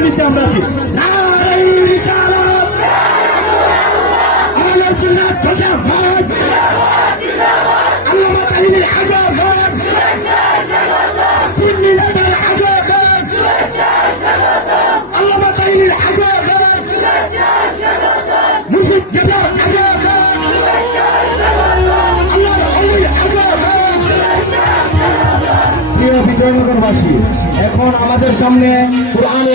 মানুষের নিচে আমরা আছি। আল্লামা তাহিনী আজাদ, সুন্নি নেতার আজাদ, আল্লামা তাহিনী আজাদ, মুর্শিদ জামাত আজাদ, আল্লাহর ওলি আজাদ। প্রিয় বিজয়নগরবাসী, এখন আমাদের সামনে কুরআন ও